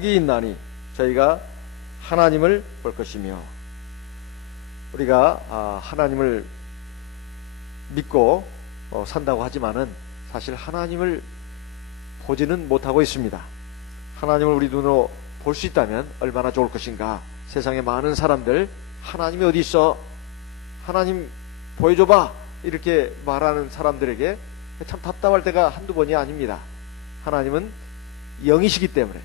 복이 있나니 저희가 하나님을 볼 것이며, 우리가 하나님을 믿고 산다고 하지만은 사실 하나님을 보지는 못하고 있습니다. 하나님을 우리 눈으로 볼 수 있다면 얼마나 좋을 것인가. 세상에 많은 사람들 하나님이 어디 있어? 하나님 보여줘봐, 이렇게 말하는 사람들에게 참 답답할 때가 한두 번이 아닙니다. 하나님은 영이시기 때문에,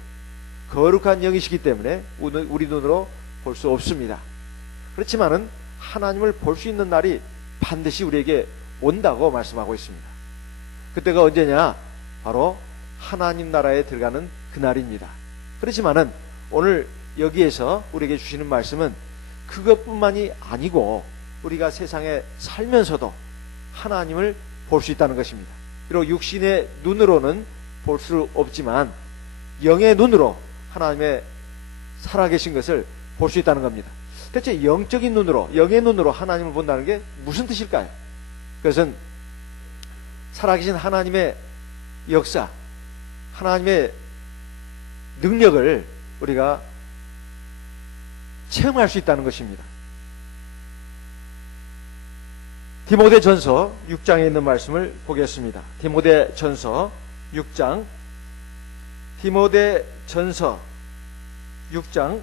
거룩한 영이시기 때문에 우리 눈으로 볼 수 없습니다. 그렇지만은 하나님을 볼 수 있는 날이 반드시 우리에게 온다고 말씀하고 있습니다. 그때가 언제냐? 바로 하나님 나라에 들어가는 그날입니다. 그렇지만은 오늘 여기에서 우리에게 주시는 말씀은 그것뿐만이 아니고 우리가 세상에 살면서도 하나님을 볼 수 있다는 것입니다. 비록 육신의 눈으로는 볼 수 없지만 영의 눈으로 하나님의 살아계신 것을 볼 수 있다는 겁니다. 대체 영적인 눈으로, 영의 눈으로 하나님을 본다는 게 무슨 뜻일까요? 그것은 살아계신 하나님의 역사, 하나님의 능력을 우리가 체험할 수 있다는 것입니다. 디모데전서 6장에 있는 말씀을 보겠습니다. 디모데전서 6장, 디모데전서 6장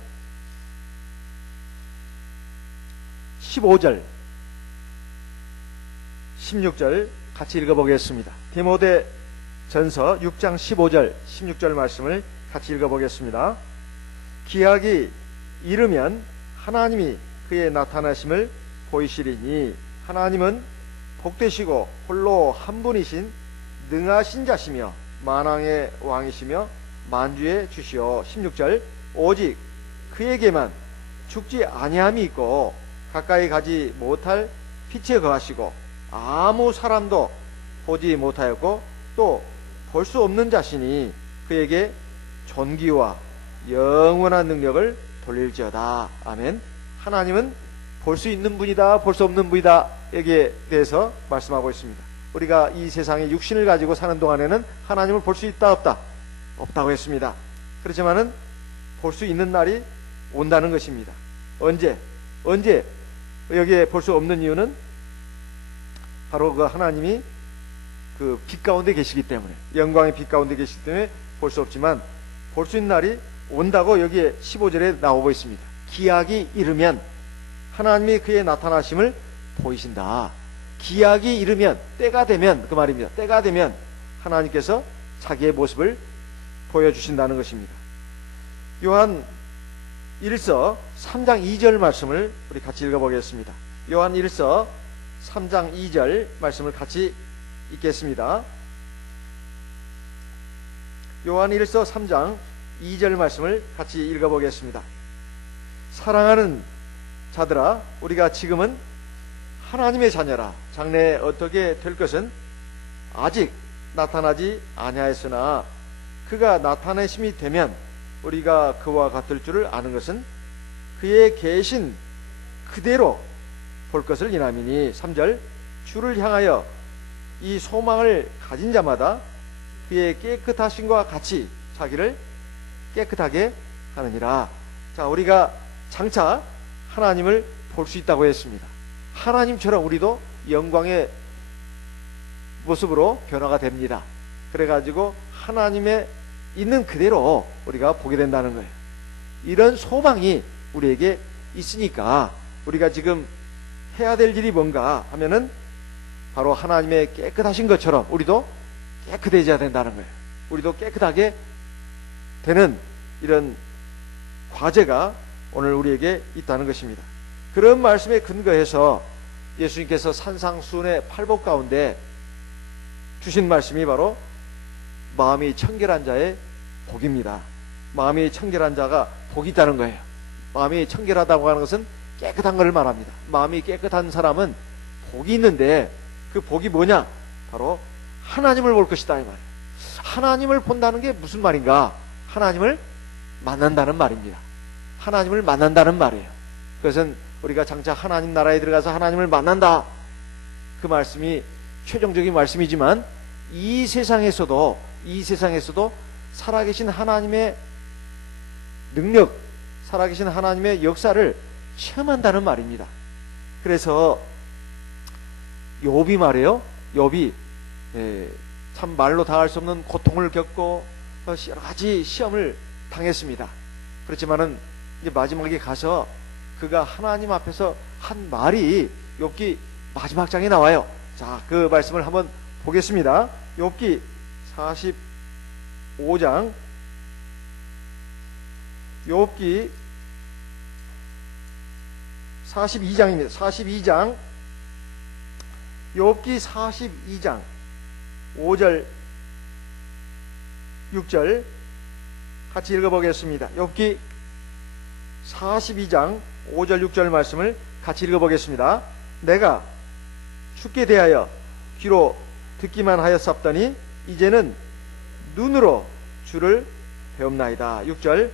15절 16절 같이 읽어보겠습니다. 디모데전서 6장 15절 16절 말씀을 같이 읽어보겠습니다. 기약이 이르면 하나님이 그의 나타나심을 보이시리니 하나님은 복되시고 홀로 한 분이신 능하신 자시며 만왕의 왕이시며 만주의 주시오. 16절 오직 그에게만 죽지 아니함이 있고 가까이 가지 못할 빛에 거하시고 아무 사람도 보지 못하였고 또 볼 수 없는 자신이 그에게 존귀와 영원한 능력을 돌릴지어다. 아멘. 하나님은 볼 수 있는 분이다, 볼 수 없는 분이다, 여기에 대해서 말씀하고 있습니다. 우리가 이 세상에 육신을 가지고 사는 동안에는 하나님을 볼 수 있다, 없다? 없다고 했습니다. 그렇지만은 볼 수 있는 날이 온다는 것입니다. 언제 여기에 볼 수 없는 이유는 바로 그 하나님이 그 빛 가운데 계시기 때문에, 영광의 빛 가운데 계시기 때문에 볼 수 없지만 볼 수 있는 날이 온다고 여기에 15절에 나오고 있습니다. 기약이 이르면 하나님이 그의 나타나심을 보이신다. 기약이 이르면, 때가 되면, 그 말입니다. 때가 되면 하나님께서 자기의 모습을 보여주신다는 것입니다. 요한 1서 3장 2절 말씀을 우리 같이 읽어보겠습니다. 요한 1서 3장 2절 말씀을 같이 읽겠습니다. 요한 1서 3장 2절 말씀을 같이 읽어보겠습니다. 사랑하는 자들아, 우리가 지금은 하나님의 자녀라. 장래에 어떻게 될 것은 아직 나타나지 아니하였으나 그가 나타내심이 되면 우리가 그와 같을 줄을 아는 것은 그의 계신 그대로 볼 것을 인함이니. 3절 주를 향하여 이 소망을 가진 자마다 그의 깨끗하심과 같이 자기를 깨끗하게 하느니라. 자, 우리가 장차 하나님을 볼 수 있다고 했습니다. 하나님처럼 우리도 영광의 모습으로 변화가 됩니다. 그래가지고 하나님의 있는 그대로 우리가 보게 된다는 거예요. 이런 소망이 우리에게 있으니까 우리가 지금 해야 될 일이 뭔가 하면은 바로 하나님의 깨끗하신 것처럼 우리도 깨끗해져야 된다는 거예요. 우리도 깨끗하게 되는 이런 과제가 오늘 우리에게 있다는 것입니다. 그런 말씀에 근거해서 예수님께서 산상수훈의 8복 가운데 주신 말씀이 바로 마음이 청결한 자의 복입니다. 마음이 청결한 자가 복이 있다는 거예요. 마음이 청결하다고 하는 것은 깨끗한 것을 말합니다. 마음이 깨끗한 사람은 복이 있는데 그 복이 뭐냐? 바로 하나님을 볼 것이다, 이 말이에요. 하나님을 본다는 게 무슨 말인가? 하나님을 만난다는 말입니다. 하나님을 만난다는 말이에요. 그것은 우리가 장차 하나님 나라에 들어가서 하나님을 만난다, 그 말씀이 최종적인 말씀이지만 이 세상에서도 살아계신 하나님의 능력, 살아계신 하나님의 역사를 체험한다는 말입니다. 그래서 욥이 말이에요. 욥이 참 말로 다 할 수 없는 고통을 겪고 여러 가지 시험을 당했습니다. 그렇지만은 이제 마지막에 가서 그가 하나님 앞에서 한 말이 욥기 마지막 장에 나와요. 자, 그 말씀을 한번 보겠습니다. 욥기 45장, 욥기 42장입니다. 42장, 욥기 42장 5절 6절 같이 읽어보겠습니다. 욥기 42장 5절 6절 말씀을 같이 읽어보겠습니다. 내가 죽게 대하여 귀로 듣기만 하였사옵더니 이제는 눈으로 주를 배움나이다. 6절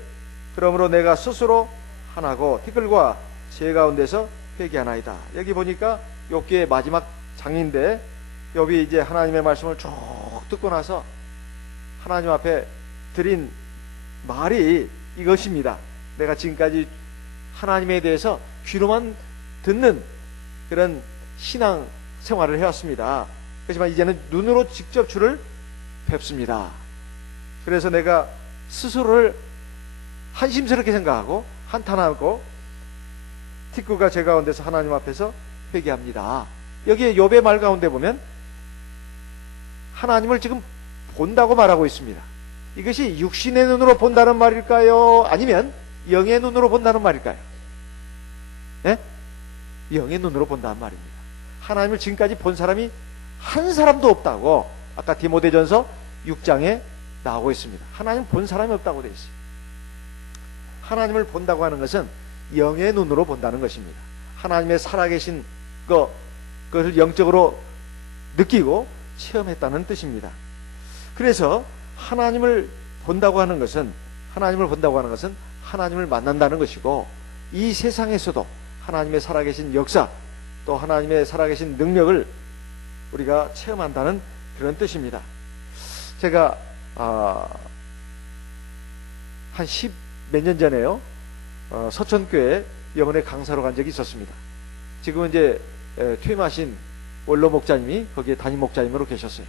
그러므로 내가 스스로 하나고 티끌과 제 가운데서 회개하나이다. 여기 보니까 욥기의 마지막 장인데 욥이 이제 하나님의 말씀을 쭉 듣고 나서 하나님 앞에 드린 말이 이것입니다. 내가 지금까지 하나님에 대해서 귀로만 듣는 그런 신앙 생활을 해왔습니다. 그렇지만 이제는 눈으로 직접 주를 뵙습니다. 그래서 내가 스스로를 한심스럽게 생각하고 한탄하고 티끌과 제 가운데서 하나님 앞에서 회개합니다. 여기에 욥의 말 가운데 보면 하나님을 지금 본다고 말하고 있습니다. 이것이 육신의 눈으로 본다는 말일까요? 아니면 영의 눈으로 본다는 말일까요? 네? 영의 눈으로 본다는 말입니다. 하나님을 지금까지 본 사람이 한 사람도 없다고 아까 디모데전서 6장에 나오고 있습니다. 하나님 본 사람이 없다고 되어 있어요. 하나님을 본다고 하는 것은 영의 눈으로 본다는 것입니다. 하나님의 살아계신 그것을 영적으로 느끼고 체험했다는 뜻입니다. 그래서 하나님을 본다고 하는 것은 하나님을 만난다는 것이고, 이 세상에서도 하나님의 살아계신 역사 또 하나님의 살아계신 능력을 우리가 체험한다는 그런 뜻입니다. 제가 한 10 몇 년 전에요, 서천교회 영혼의 강사로 간 적이 있었습니다. 지금은 이제 퇴임하신 원로 목자님이 거기에 담임 목자님으로 계셨어요.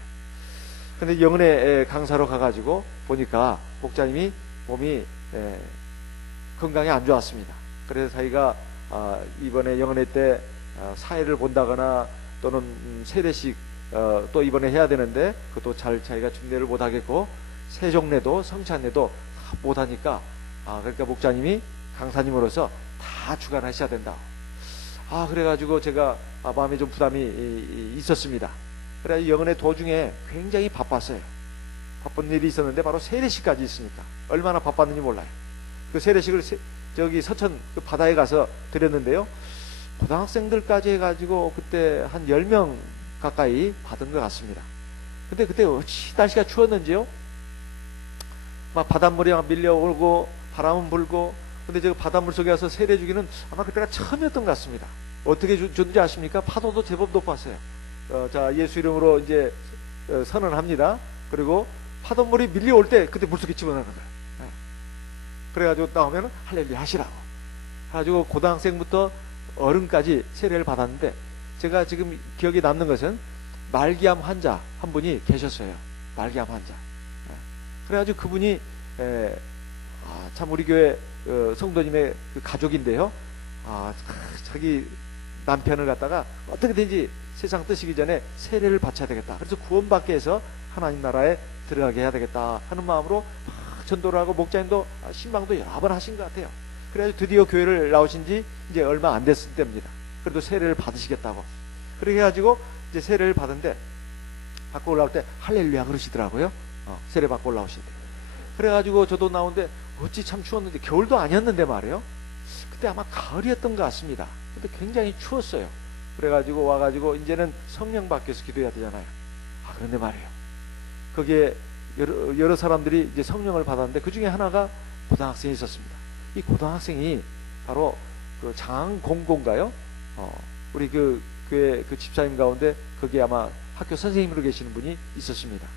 근데 영혼의 강사로 가가지고 보니까 목자님이 몸이 건강이 안 좋았습니다. 그래서 자기가 이번에 영혼회 때 사회를 본다거나 또는 세례식 또 이번에 해야 되는데 그것도 잘 자기가 준비를 못하겠고 세종례도 성찬례도 못하니까 그러니까 목자님이 강사님으로서 다 주관하셔야 된다. 그래가지고 제가 마음에 좀 부담이 있었습니다. 그래서 영혼의 도중에 굉장히 바빴어요. 바쁜 일이 있었는데 바로 세례식까지 있으니까 얼마나 바빴는지 몰라요. 그 세례식을 저기 서천 그 바다에 가서 드렸는데요, 고등학생들까지 해가지고 그때 한 10명 가까이 받은 것 같습니다. 근데 그때 어찌 날씨가 추웠는지요, 막 바닷물이 막 밀려오고 바람은 불고, 근데 저 바닷물 속에 가서 세례 주기는 아마 그때가 처음이었던 것 같습니다. 어떻게 줬는지 아십니까? 파도도 제법 높았어요. 자, 예수 이름으로 이제 선언합니다. 그리고 파도물이 밀려올 때 그때 물속에 집어넣는 거예요. 그래가지고 나오면 할렐루야 하시라고. 그래가지고 고등학생부터 어른까지 세례를 받았는데, 제가 지금 기억에 남는 것은 말기암 환자 한 분이 계셨어요. 말기암 환자. 그래가지고 그분이 참 우리 교회 성도님의 그 가족인데요, 자기 남편을 갖다가 어떻게든지 세상 뜨시기 전에 세례를 바쳐야 되겠다. 그래서 구원받게 해서 하나님 나라에 들어가게 해야 되겠다 하는 마음으로 전도를 하고, 목자님도 신방도 여러 번 하신 것 같아요. 그래서 드디어 교회를 나오신 지 이제 얼마 안 됐을 때입니다. 그래도 세례를 받으시겠다고. 그렇게 해가지고 이제 세례를 받은데 받고 올라올 때 할렐루야 그러시더라고요. 세례 받고 올라오실 때. 그래가지고 저도 나오는데 어찌 참 추웠는데, 겨울도 아니었는데 말이에요. 그때 아마 가을이었던 것 같습니다. 근데 굉장히 추웠어요. 그래가지고 와가지고 이제는 성령 받겨서 기도해야 되잖아요. 그런데 말이에요, 거기에 여러 사람들이 이제 성령을 받았는데 그 중에 하나가 고등학생이 있었습니다. 이 고등학생이 바로 그 장공고인가요? 우리 그 교회 그 집사님 가운데 거기에 아마 학교 선생님으로 계시는 분이 있었습니다.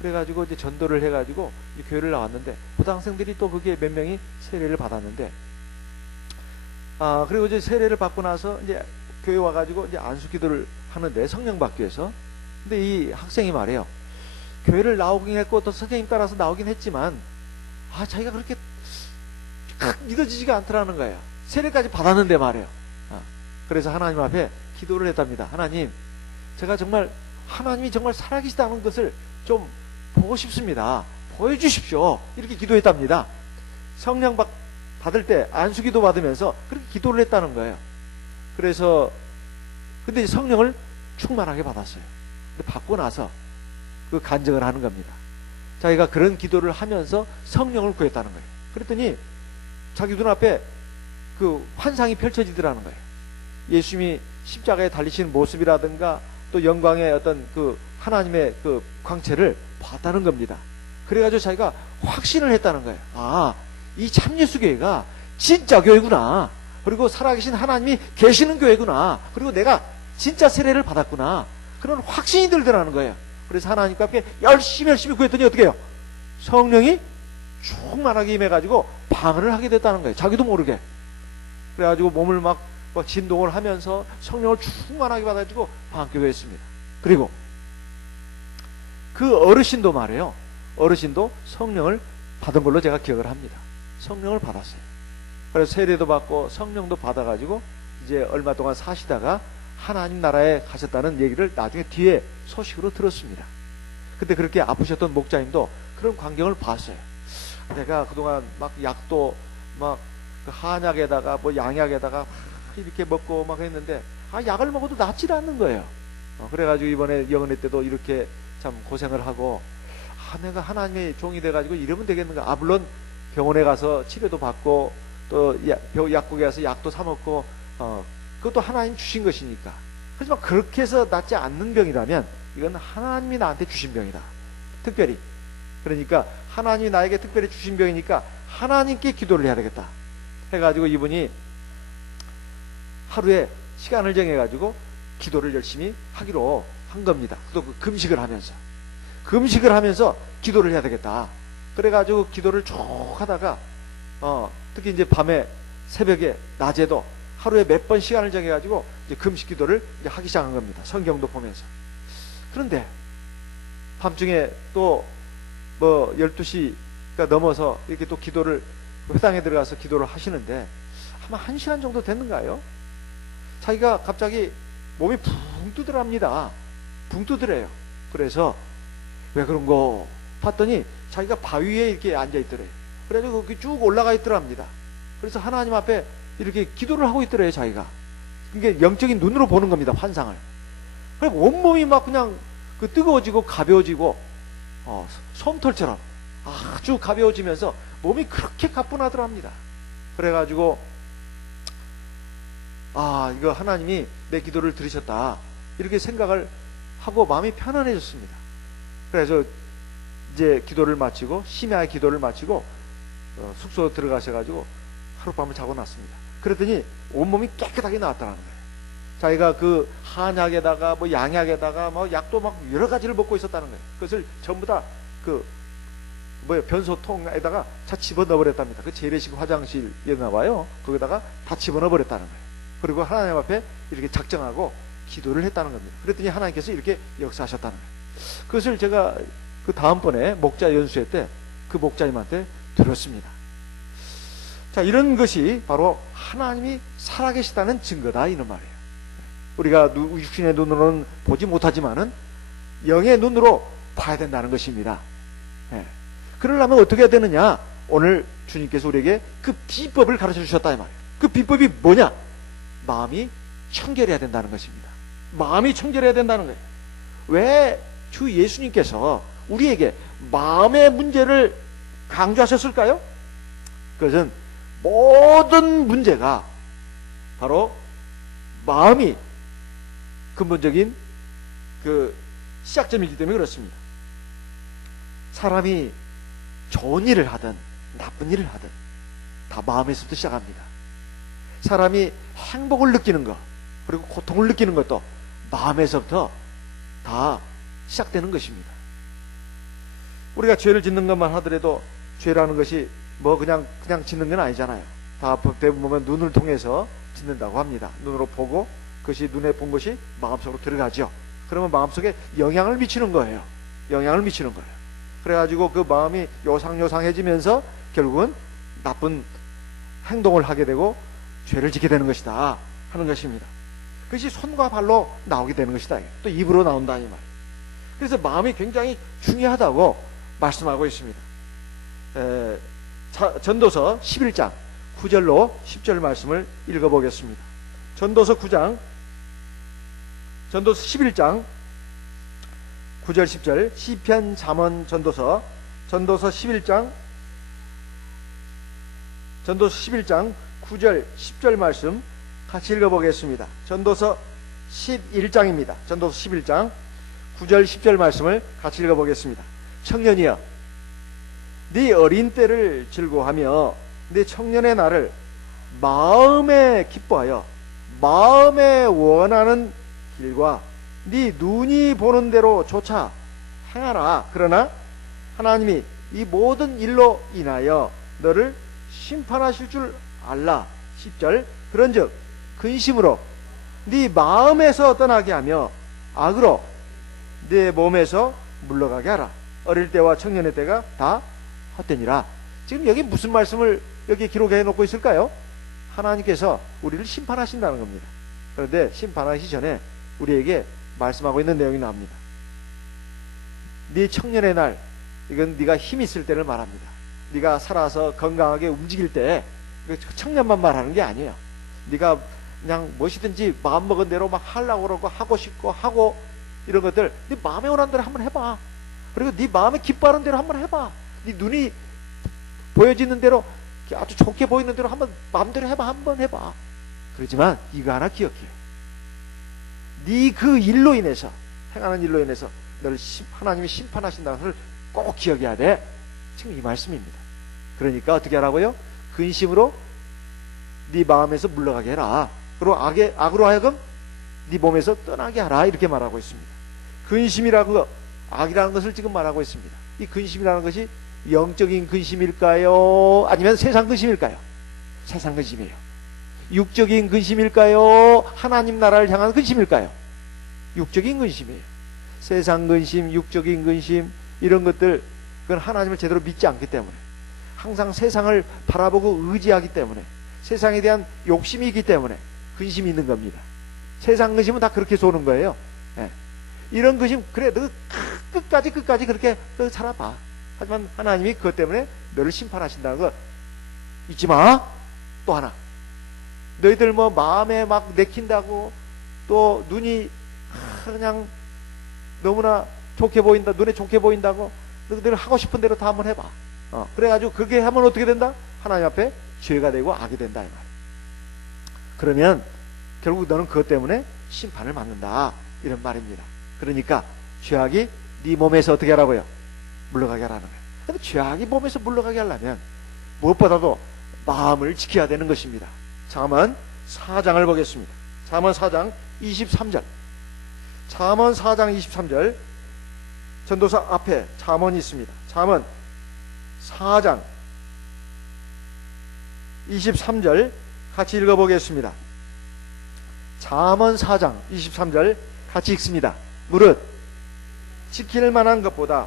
그래가지고 이제 전도를 해가지고 이제 교회를 나왔는데 고등학생들이 또 그게 몇 명이 세례를 받았는데, 그리고 이제 세례를 받고 나서 이제 교회 와가지고 이제 안수기도를 하는데 성령 받기 위해서. 근데 이 학생이 말해요. 교회를 나오긴 했고 또 선생님 따라서 나오긴 했지만 자기가 그렇게 믿어지지가 않더라는 거예요. 세례까지 받았는데 말이에요. 그래서 하나님 앞에 기도를 했답니다. 하나님, 제가 정말 하나님이 정말 살아계시다는 것을 좀 보고 싶습니다. 보여주십시오. 이렇게 기도했답니다. 성령 받을 때 안수기도 받으면서 그렇게 기도를 했다는 거예요. 그래서 근데 성령을 충만하게 받았어요. 근데 받고 나서 그 간증을 하는 겁니다. 자기가 그런 기도를 하면서 성령을 구했다는 거예요. 그랬더니 자기 눈앞에 그 환상이 펼쳐지더라는 거예요. 예수님이 십자가에 달리시는 모습이라든가 또 영광의 어떤 그 하나님의 그 광채를 봤다는 겁니다. 그래가지고 자기가 확신을 했다는 거예요. 이 참예수교회가 진짜 교회구나. 그리고 살아계신 하나님이 계시는 교회구나. 그리고 내가 진짜 세례를 받았구나. 그런 확신이 들더라는 거예요. 그래서 하나님과 함께 열심히 구했더니 어떻게 해요? 성령이 충만하게 임해가지고 방언을 하게 됐다는 거예요. 자기도 모르게. 그래가지고 몸을 막 진동을 하면서 성령을 충만하게 받아가지고 방언기도 했습니다. 그리고 그 어르신도 말해요. 어르신도 성령을 받은 걸로 제가 기억을 합니다. 성령을 받았어요. 그래서 세례도 받고 성령도 받아가지고 이제 얼마 동안 사시다가 하나님 나라에 가셨다는 얘기를 나중에 뒤에 소식으로 들었습니다. 근데 그렇게 아프셨던 목자님도 그런 광경을 봤어요. 내가 그동안 막 약도 막 그 한약에다가 뭐 양약에다가 이렇게 먹고 막 했는데 약을 먹어도 낫질 않는 거예요. 그래가지고 이번에 영은회 때도 이렇게 참 고생을 하고 내가 하나님의 종이 돼가지고 이러면 되겠는가. 물론 병원에 가서 치료도 받고 또 약국에 가서 약도 사 먹고 그것도 하나님 주신 것이니까. 하지만 그렇게 해서 낫지 않는 병이라면 이건 하나님이 나한테 주신 병이다. 특별히. 그러니까 하나님이 나에게 특별히 주신 병이니까 하나님께 기도를 해야 되겠다 해가지고 이분이 하루에 시간을 정해가지고 기도를 열심히 하기로 한 겁니다. 또 그 금식을 하면서 기도를 해야 되겠다. 그래가지고 기도를 쭉 하다가 특히 이제 밤에 새벽에 낮에도 하루에 몇 번 시간을 정해가지고 이제 금식 기도를 이제 하기 시작한 겁니다. 성경도 보면서. 그런데 밤중에 또 뭐 12시가 넘어서 이렇게 또 기도를 회당에 들어가서 기도를 하시는데 아마 1시간 정도 됐는가요? 자기가 갑자기 몸이 붕 뜨더랍니다. 붕 뜨더래요. 그래서 왜 그런거 봤더니 자기가 바위에 이렇게 앉아있더래요. 그래가지고 거기 쭉 올라가 있더랍니다. 그래서 하나님 앞에 이렇게 기도를 하고 있더래요. 자기가. 이게 영적인 눈으로 보는 겁니다. 환상을. 그리고 온몸이 막 그냥 그 뜨거워지고 가벼워지고 솜털처럼 아주 가벼워지면서 몸이 그렇게 가뿐하더랍니다. 그래가지고 이거 하나님이 내 기도를 들으셨다 이렇게 생각을 하고 마음이 편안해졌습니다. 그래서 이제 기도를 마치고 심야 기도를 마치고 숙소 들어가셔가지고 하룻밤을 자고 났습니다. 그랬더니 온몸이 깨끗하게 나왔다는 거예요. 자기가 그 한약에다가 뭐 양약에다가 뭐 약도 막 여러 가지를 먹고 있었다는 거예요. 그것을 전부 다 그 변소통에다가 다 집어넣어 버렸답니다. 그 재래식 화장실에 나와요. 거기다가 다 집어넣어 버렸다는 거예요. 그리고 하나님 앞에 이렇게 작정하고 기도를 했다는 겁니다. 그랬더니 하나님께서 이렇게 역사하셨다는 거예요. 그것을 제가 그 다음번에 목자 연수회 때 그 목자님한테 들었습니다. 자, 이런 것이 바로 하나님이 살아계시다는 증거다 이런 말이에요. 우리가 육신의 눈으로는 보지 못하지만은 영의 눈으로 봐야 된다는 것입니다. 그러려면 어떻게 해야 되느냐? 오늘 주님께서 우리에게 그 비법을 가르쳐 주셨다 이 말이에요. 그 비법이 뭐냐? 마음이 청결해야 된다는 것입니다. 마음이 청결해야 된다는 거예요. 왜 주 예수님께서 우리에게 마음의 문제를 강조하셨을까요? 그것은 모든 문제가 바로 마음이 근본적인 그 시작점이기 때문에 그렇습니다. 사람이 좋은 일을 하든 나쁜 일을 하든 다 마음에서부터 시작합니다. 사람이 행복을 느끼는 것 그리고 고통을 느끼는 것도 마음에서부터 다 시작되는 것입니다. 우리가 죄를 짓는 것만 하더라도 죄라는 것이 뭐 그냥 짓는 건 아니잖아요. 다 대부분 보면 눈을 통해서 짓는다고 합니다. 눈으로 보고 그것이 눈에 본 것이 마음속으로 들어가죠. 그러면 마음속에 영향을 미치는 거예요. 영향을 미치는 거예요. 그래가지고 그 마음이 요상요상해지면서 결국은 나쁜 행동을 하게 되고 죄를 짓게 되는 것이다 하는 것입니다. 그것이 손과 발로 나오게 되는 것이다. 또 입으로 나온다 이 말. 그래서 마음이 굉장히 중요하다고 말씀하고 있습니다. 전도서 11장 9절로 10절 말씀을 읽어보겠습니다. 전도서 11장 9절 10절 시편 잠언 전도서 11장 9절 10절 말씀 같이 읽어보겠습니다. 전도서 11장입니다. 전도서 11장 9절 10절 말씀을 같이 읽어보겠습니다. 청년이여 네 어린 때를 즐거워하며 네 청년의 날을 마음에 기뻐하여 마음에 원하는 길과 네 눈이 보는 대로 조차 행하라. 그러나 하나님이 이 모든 일로 인하여 너를 심판하실 줄 알라. 10절 그런즉 근심으로 네 마음에서 떠나게 하며 악으로 네 몸에서 물러가게 하라. 어릴 때와 청년의 때가 다 헛되니라. 지금 여기 무슨 말씀을 여기 기록해 놓고 있을까요? 하나님께서 우리를 심판하신다는 겁니다. 그런데 심판하시기 전에 우리에게 말씀하고 있는 내용이 나옵니다. 네 청년의 날, 이건 네가 힘 있을 때를 말합니다. 네가 살아서 건강하게 움직일 때 청년만 말하는 게 아니에요. 네가 그냥 무엇이든지 마음먹은 대로 막 하려고 그러고 하고 싶고 하고 이런 것들 네 마음에 원하는 대로 한번 해봐. 그리고 네 마음에 기뻐하는 대로 한번 해봐. 네 눈이 보여지는 대로 아주 좋게 보이는 대로 한번 마음대로 해봐. 한번 해봐. 그렇지만 이거 하나 기억해. 네 그 일로 인해서 행하는 일로 인해서 너를 하나님이 심판하신다는 것을 꼭 기억해야 돼. 지금 이 말씀입니다. 그러니까 어떻게 하라고요? 근심으로 네 마음에서 물러가게 해라. 그리고 악으로 하여금 네 몸에서 떠나게 하라. 이렇게 말하고 있습니다. 근심이라고 악이라는 것을 지금 말하고 있습니다. 이 근심이라는 것이 영적인 근심일까요? 아니면 세상 근심일까요? 세상 근심이에요. 육적인 근심일까요? 하나님 나라를 향한 근심일까요? 육적인 근심이에요. 세상 근심, 육적인 근심 이런 것들 그건 하나님을 제대로 믿지 않기 때문에 항상 세상을 바라보고 의지하기 때문에 세상에 대한 욕심이 있기 때문에 근심이 있는 겁니다. 세상 근심은 다 그렇게 쏘는 거예요. 예. 이런 근심 그래 너 끝까지 그렇게 너 살아봐. 하지만 하나님이 그것 때문에 너를 심판하신다는 거 잊지 마. 또 하나 너희들 뭐 마음에 막 내킨다고 또 눈이 그냥 너무나 좋게 보인다, 눈에 좋게 보인다고 너희들 하고 싶은 대로 다 한번 해봐. 그래가지고 그게 하면 어떻게 된다? 하나님 앞에 죄가 되고 악이 된다 이 말. 그러면 결국 너는 그것 때문에 심판을 받는다 이런 말입니다. 그러니까 죄악이 네 몸에서 어떻게 하라고요? 물러가게 하라는 거예요. 근데 죄악이 몸에서 물러가게 하려면 무엇보다도 마음을 지켜야 되는 것입니다. 잠언 4장을 보겠습니다. 잠언 4장 23절. 잠언 4장 23절. 전도서 앞에 잠언이 있습니다. 잠언 4장 23절 같이 읽어보겠습니다. 잠언 4장 23절 같이 읽습니다. 무릇 지킬 만한 것보다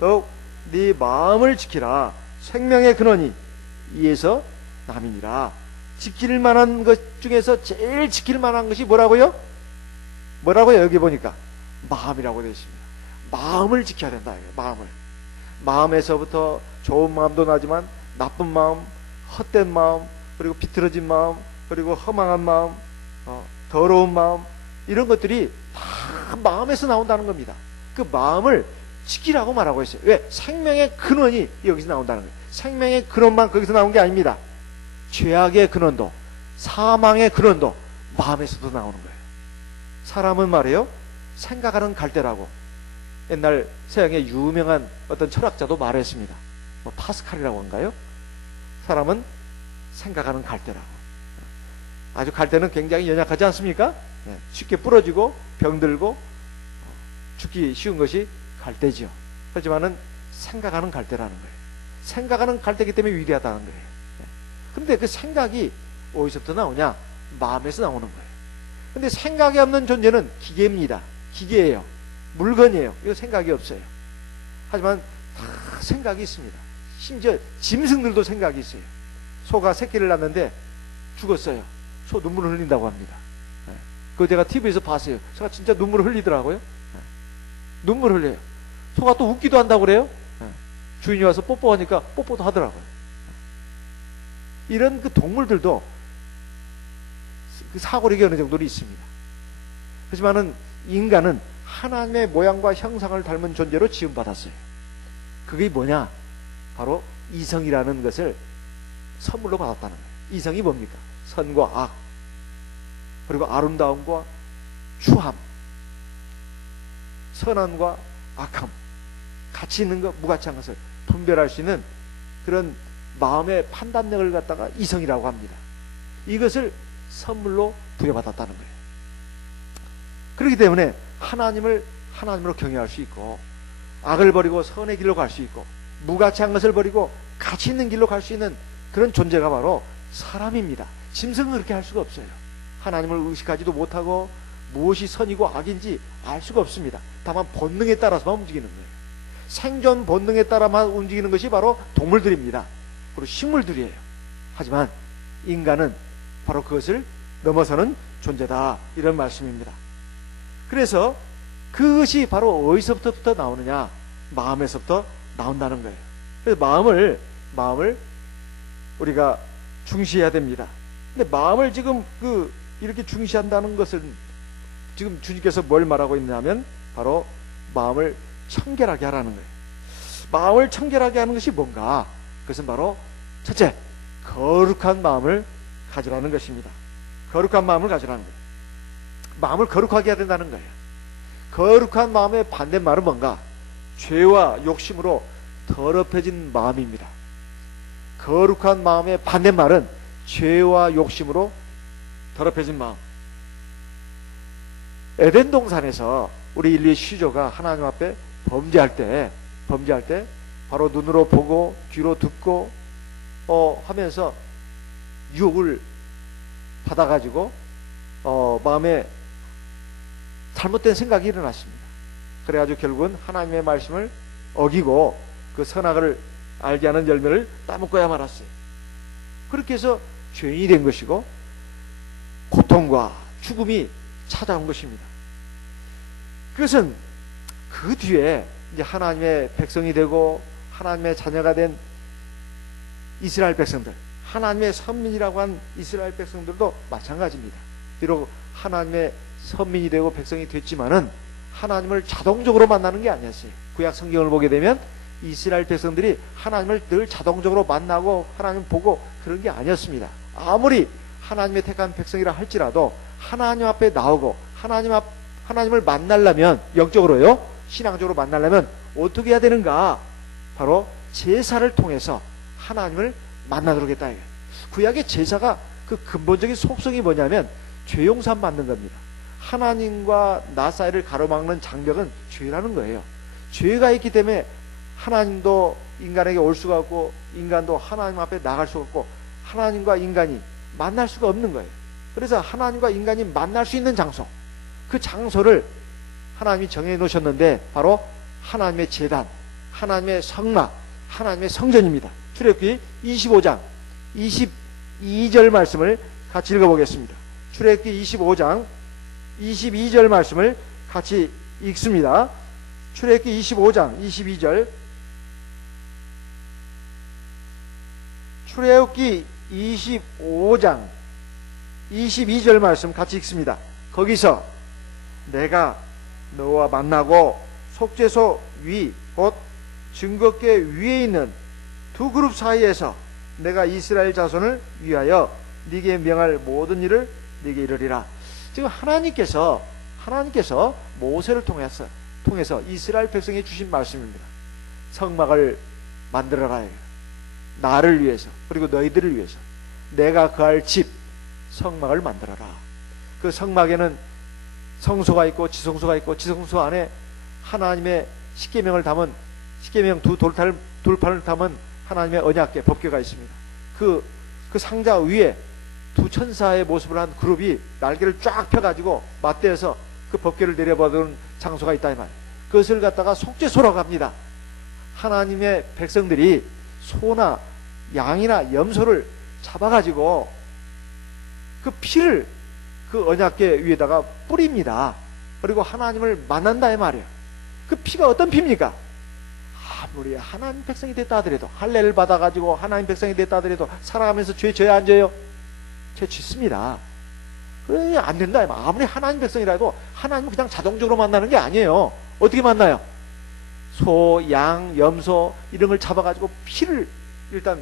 더욱 네 마음을 지키라. 생명의 근원이 이에서 남이니라. 지킬 만한 것 중에서 제일 지킬 만한 것이 뭐라고요? 뭐라고요? 여기 보니까 마음이라고 되어 있습니다. 마음을 지켜야 된다. 마음을. 마음에서부터 좋은 마음도 나지만 나쁜 마음, 헛된 마음, 그리고 비틀어진 마음, 그리고 허망한 마음, 더러운 마음 이런 것들이 다 마음에서 나온다는 겁니다. 그 마음을 지키라고 말하고 있어요. 왜? 생명의 근원이 여기서 나온다는 거예요. 생명의 근원만 거기서 나온 게 아닙니다. 죄악의 근원도 사망의 근원도 마음에서도 나오는 거예요. 사람은 말이에요 생각하는 갈대라고 옛날 서양의 유명한 어떤 철학자도 말했습니다. 뭐 파스칼이라고 한가요? 사람은 생각하는 갈대라고. 아주 갈대는 굉장히 연약하지 않습니까? 쉽게 부러지고 병들고 죽기 쉬운 것이 갈대지요. 하지만은 생각하는 갈대라는 거예요. 생각하는 갈대이기 때문에 위대하다는 거예요. 근데 그 생각이 어디서부터 나오냐? 마음에서 나오는 거예요. 근데 생각이 없는 존재는 기계입니다. 기계예요. 물건이에요. 이거 생각이 없어요. 하지만 다 생각이 있습니다. 심지어 짐승들도 생각이 있어요. 소가 새끼를 낳는데 죽었어요. 소 눈물을 흘린다고 합니다. 그거 제가 TV에서 봤어요. 소가 진짜 눈물을 흘리더라고요. 눈물을 흘려요. 소가 또 웃기도 한다고 그래요. 주인이 와서 뽀뽀하니까 뽀뽀도 하더라고요. 이런 그 동물들도 그 사고력이 어느 정도는 있습니다. 하지만은 인간은 하나님의 모양과 형상을 닮은 존재로 지음받았어요. 그게 뭐냐? 바로 이성이라는 것을 선물로 받았다는 거예요. 이성이 뭡니까? 선과 악, 그리고 아름다움과 추함, 선함과 악함, 가치 있는 것, 무가치한 것을 분별할 수 있는 그런 마음의 판단력을 갖다가 이성이라고 합니다. 이것을 선물로 부여받았다는 거예요. 그렇기 때문에 하나님으로 경외할 수 있고, 악을 버리고 선의 길로 갈 수 있고, 무가치한 것을 버리고 가치 있는 길로 갈 수 있는 그런 존재가 바로 사람입니다. 짐승은 그렇게 할 수가 없어요. 하나님을 의식하지도 못하고 무엇이 선이고 악인지 알 수가 없습니다. 다만 본능에 따라서만 움직이는 거예요. 생존 본능에 따라만 움직이는 것이 바로 동물들입니다. 그리고 식물들이에요. 하지만 인간은 바로 그것을 넘어서는 존재다, 이런 말씀입니다. 그래서 그것이 바로 어디서부터 나오느냐? 마음에서부터 나온다는 거예요. 그래서 마음을 우리가 중시해야 됩니다. 근데 마음을 지금 이렇게 중시한다는 것은 지금 주님께서 뭘 말하고 있냐면 바로 마음을 청결하게 하라는 거예요. 마음을 청결하게 하는 것이 뭔가? 그것은 바로 첫째, 거룩한 마음을 가지라는 것입니다. 거룩한 마음을 가지라는 거예요. 마음을 거룩하게 해야 된다는 거예요. 거룩한 마음의 반대말은 뭔가? 죄와 욕심으로 더럽혀진 마음입니다. 거룩한 마음의 반대말은 죄와 욕심으로 더럽혀진 마음. 에덴 동산에서 우리 인류의 시조가 하나님 앞에 범죄할 때 바로 눈으로 보고 귀로 듣고 하면서 유혹을 받아가지고 마음에 잘못된 생각이 일어났습니다. 그래가지고 결국은 하나님의 말씀을 어기고 그 선악을 알게 하는 열매를 따먹고야 말았어요. 그렇게 해서 죄인이 된 것이고 고통과 죽음이 찾아온 것입니다. 그것은 그 뒤에 이제 하나님의 백성이 되고 하나님의 자녀가 된 이스라엘 백성들, 하나님의 선민이라고 한 이스라엘 백성들도 마찬가지입니다. 비록 하나님의 선민이 되고 백성이 됐지만은 하나님을 자동적으로 만나는 게 아니었어요. 구약 성경을 보게 되면 이스라엘 백성들이 하나님을 늘 자동적으로 만나고 하나님 보고 그런 게 아니었습니다. 아무리 하나님의 택한 백성이라 할지라도 하나님 앞에 나오고 하나님을 만나려면, 영적으로요, 신앙적으로 만나려면 어떻게 해야 되는가? 바로 제사를 통해서 하나님을 만나도록 했다. 구약의 제사가 그 근본적인 속성이 뭐냐면 죄용산 받는 겁니다. 하나님과 나 사이를 가로막는 장벽은 죄라는 거예요. 죄가 있기 때문에 하나님도 인간에게 올 수가 없고 인간도 하나님 앞에 나갈 수가 없고 하나님과 인간이 만날 수가 없는 거예요. 그래서 하나님과 인간이 만날 수 있는 장소, 그 장소를 하나님이 정해 놓으셨는데 바로 하나님의 제단, 하나님의 성막, 하나님의 성전입니다. 출애굽기 25장 22절 말씀을 같이 읽어보겠습니다. 출애굽기 25장 22절 말씀을 같이 읽습니다. 출애굽기 25장 22절. 출애굽기 25장 22절 말씀 같이 읽습니다. 거기서 내가 너와 만나고 속죄소 위 곧 증거궤 위에 있는 두 그룹 사이에서 내가 이스라엘 자손을 위하여 네게 명할 모든 일을 네게 이르리라. 지금 하나님께서 모세를 통해서 이스라엘 백성에 주신 말씀입니다. 성막을 만들어라. 나를 위해서, 그리고 너희들을 위해서 내가 거할 집 성막을 만들어라. 그 성막에는 성소가 있고 지성소가 있고 지성소 안에 하나님의 십계명을 담은 십계명 두 돌판을 타면 하나님의 언약궤 법궤가 있습니다. 그 상자 위에 두 천사의 모습을 한 그룹이 날개를 쫙 펴가지고 맞대어서 그 법궤를 내려보던 장소가 있다 이 말. 그것을 갖다가 속죄소라고 합니다. 하나님의 백성들이 소나 양이나 염소를 잡아가지고 그 피를 그 언약궤 위에다가 뿌립니다. 그리고 하나님을 만난다 이 말이에요. 그 피가 어떤 피입니까? 아무리 하나님 백성이 됐다 하더라도, 할례를 받아가지고 하나님 백성이 됐다 하더라도 살아가면서 죄 져야 안 져요? 죄 짓습니다. 그래 안 된다. 아무리 하나님 백성이라도 하나님은 그냥 자동적으로 만나는 게 아니에요. 어떻게 만나요? 소, 양, 염소 이런 걸 잡아가지고 피를 일단